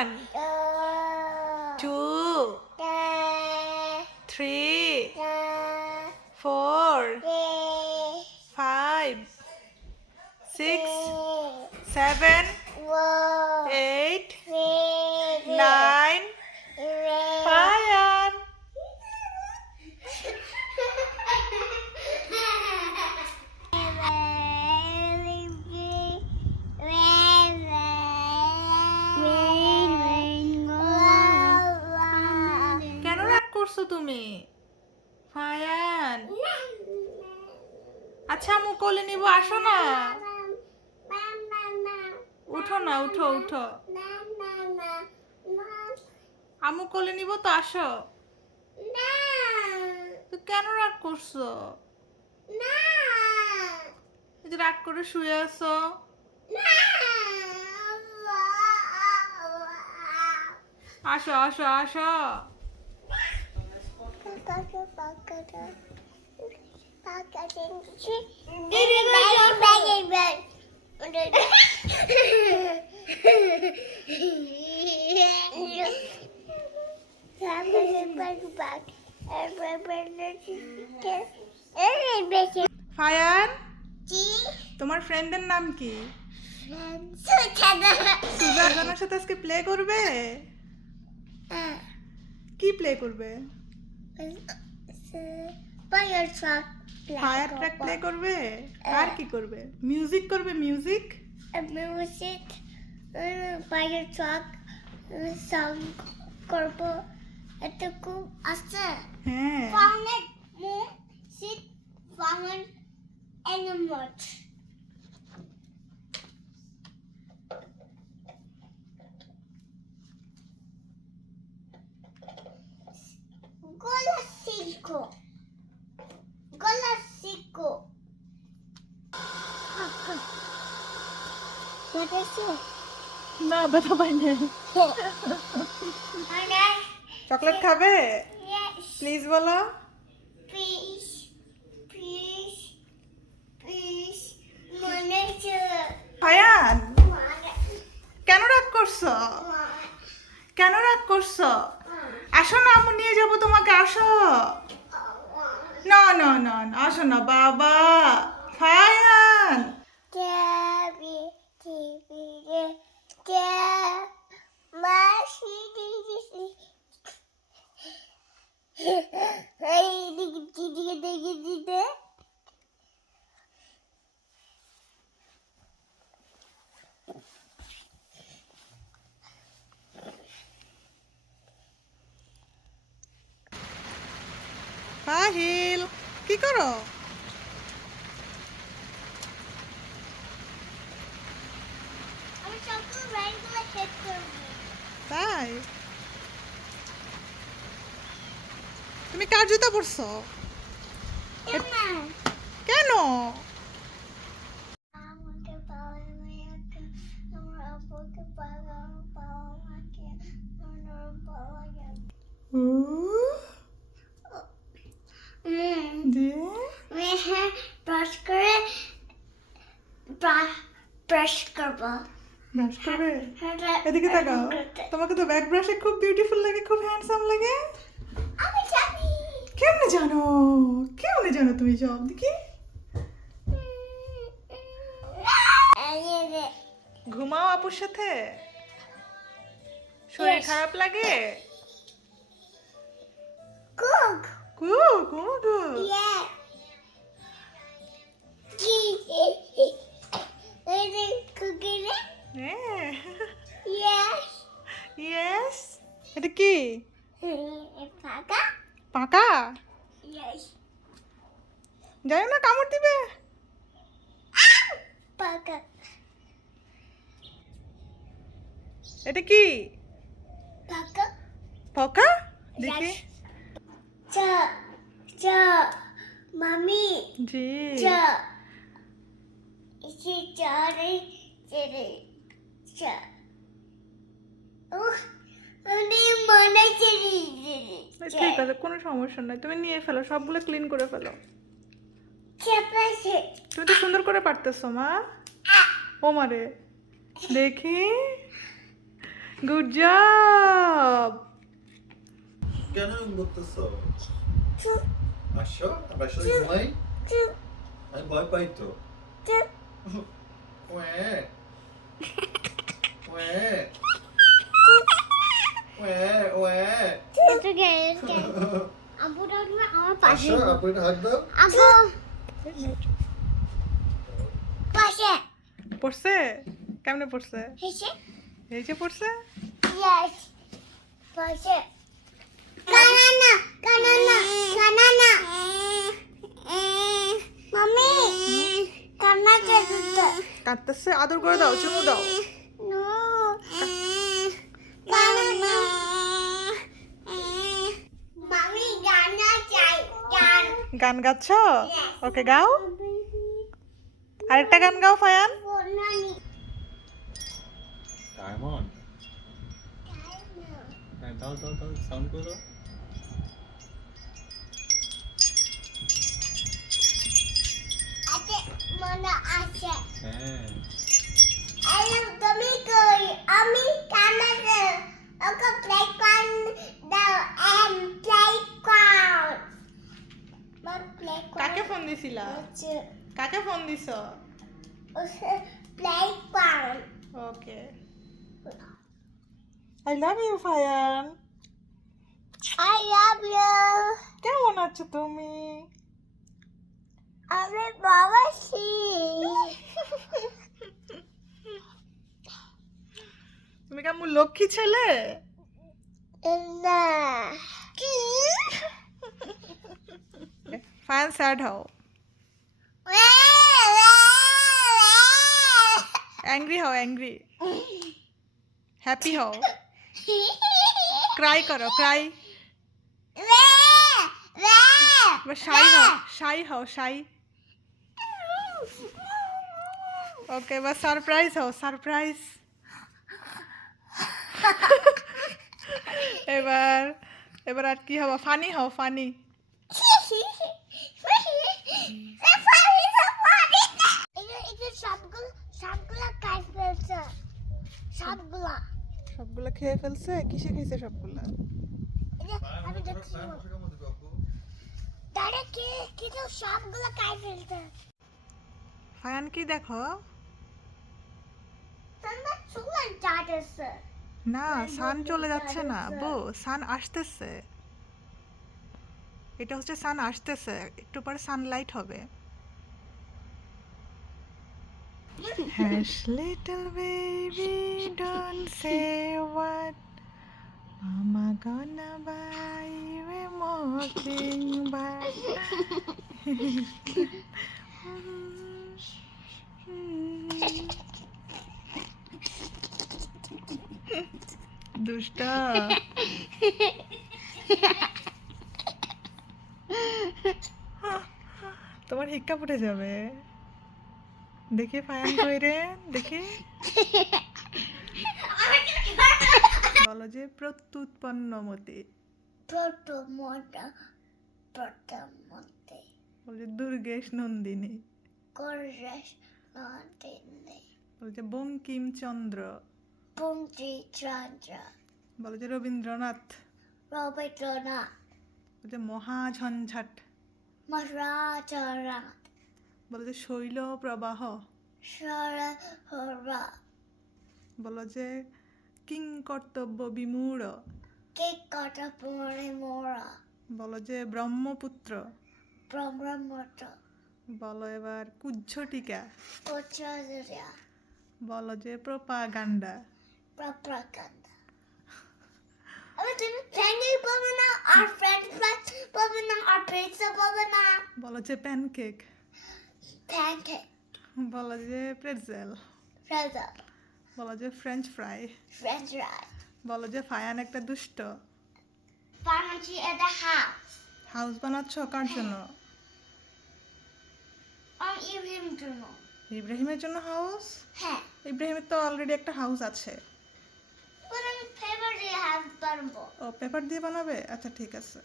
One, two, three, 4, 5, 6, 7, 8, 9. Payan. কেন রাগ করছো তুমি? ফায়ান, আচ্ছা আমু কোলে নিব, আসো না। উঠো না, উঠো উঠো। আমু কোলে নিব তো, আসো। তো কেন রাগ করছো? এই যে রাগ করে শুয়ে আছো। আসো আসো আসো। ফায়ান, তোমার ফ্রেন্ডের নাম কি? সুজানার সাথে আজকে প্লে করবে? কি প্লে করবে? ফায়ার ট্র্যাক প্লে করবে। আর কি করবে? মিউজিক করবে, মিউজিক। ফায়ার ট্রাক সং করব। এটা খুব আছে। হ্যাঁ, found moon seat found animals. Golacinco. What is it? না ব্যথা পাই না। চকলেট খাবে? Yes. প্লিজ বলো। Please. Manager. ফায়ান, কেন রাগ করছো? কেন রাগ করছো? আসো না, আমি নিয়ে যাবো তোমাকে, আসো। না না না না, আসো না বাবা। ফায়ান, ফাহিল, কি করো? তাই? তুমি কার জুতা পরছো? কেন? দিয়ে ব্রাশ করে ব্রাশ করবো। ব্রাশ করবে? এদিকে তাকাও। তোমাকে তো ব্যাক ব্রাশে খুব বিউটিফুল লাগে, খুব হ্যান্ডসাম লাগে। আমি জানি। কেমনে জানো? কেমনে জানো তুমি সব? দেখি। ঘুমাও আপুর সাথে? শরীর Yes. খারাপ লাগে? Cook. ঘুমো। Yeah. Is it cooking it? হ্যাঁ। Yes. ইয়েস। এটা কি? Paka? পাকা? Yes. জানি না, কামড় দিবে। Paka. এটা কি? Paka. পকা? দেখি। Cha. Mommy. G. Cha. Is it Charlie? Cha. Oh. আমি মনে করি। ঠিক আছে, কোনো সমস্যা নাই, তুমি নিয়ে ফেলো, সবগুলো ক্লিন করে ফেলো। চাপাইছে। তুমি তো সুন্দর করে পারতেছো মা। ও মারে, দেখি গুড জব। কেন এরকম করতেছো? আসো আমরা একসাথে ঘুমাই। আমি ভয় পাই তো। Way way way way It's okay, it's okay. Abu daw na আমার পাশে আসো আপু এটা হাত দাও। আবু পাশে পড়ছে? কেমনে পড়ছে? হেসে এই যে পড়ছে। yes পাশে কানানা কানানা কানানা মাম্মি কান্না করতে কাঁদতেছে, আদর করে দাও, চুমু দাও। no কানানা মাম্মি গানা চাই গান গান গাচ্ছ? ওকে গাও, আরেকটা গান গাও ফায়ান। নানি টাইম অন। হ্যাঁ দাও দাও দাও সাউন্ড করে দাও। আতে মনে আছে হ্যাঁ আরে তুমি কই আমি কানাতে ওকে প্লে কর দাও এম প্লে কর মা প্লে কর কাকে ফোন দিছিলা? কাকে ফোন দিছ? ওকে প্লে কর ওকে, আই লাভ ইউ ফায়ান। আই লাভ ইউ কেমন আছো তুমি? আমি বাবা সি তুমি কেমন লক্ষ্মী ছেলে? না কি? ফায়ান স্যাড হও, অ্যাংরি হও, অ্যাংরি। হ্যাপি হও, ক্রাই করো, ক্রাই। শাই হও, শাই হও, শাই। ওকে, এবার সারপ্রাইজ হও, সারপ্রাইজ। এবার এবার আর কি হবো? ফানি হও, ফানি। সবগুলা খেয়ে ফেলছে? কিসে খেয়েছে সবগুলা? ফায়ান কি দেখো? না, সান চলে যাচ্ছে না বো, সান আসতেছে। এটা হচ্ছে সান আসতেছে, একটু পরে সানলাইট হবে। Hush little baby, don't say what Mama gonna buy you a mockingbird. Dushta. তোমার হিক্কা ফুটে যাবে। দেখি ফায়ান কইরে, দেখি। বলো যে প্রত্যুৎপন্নমতি। প্রথমতে বলো যে দুর্গেশ নন্দিনী। করেশ নদিনী বলো যে বঙ্কিমচন্দ্র। পঙ্ক্তি চন্দ্র বলো যে রবীন্দ্রনাথ। রবীন্দ্রনাথ বলো যে মহাঝঞ্ঝাট। মহারাজরাত বলো যে শৈল প্রবাহ। সরহরা বলো যে কিং কর্তব্য বিমূঢ়। কে কটা পরে মোরা বলো যে ব্রহ্মপুত্র। ব্রহ্মমত বলো এবার কুজ্ঝটিকা। পচরিয়া বলো যে প্রোপাগান্ডা। প্রপাগান্ডা আমি তুমি ফ্রেন্ডই বলবে না আর ফ্রেঞ্চ ফ্রাইস বলবে না আর পিৎজা বলবে না বলো যে প্যানকেক। প্যানকেক বলো যে প্রেটজেল। ফ্রেজা বলো যে ফ্রেঞ্চ ফ্রাই। ফ্রেঞ্চ ফ্রাই বলো যে ফায়ান একটা দুষ্ট। বানাচ্ছি এটা হাউস হাউস বানাচ্ছ কার জন্য? আমি ইভেন জন্য ইব্রাহিমের জন্য হাউস? হ্যাঁ ইব্রাহিমের তো অলরেডি একটা হাউস আছে। but আমি ফেভারিট হাউস বানাবো ও পেপার দিয়ে বানাবে? আচ্ছা ঠিক আছে।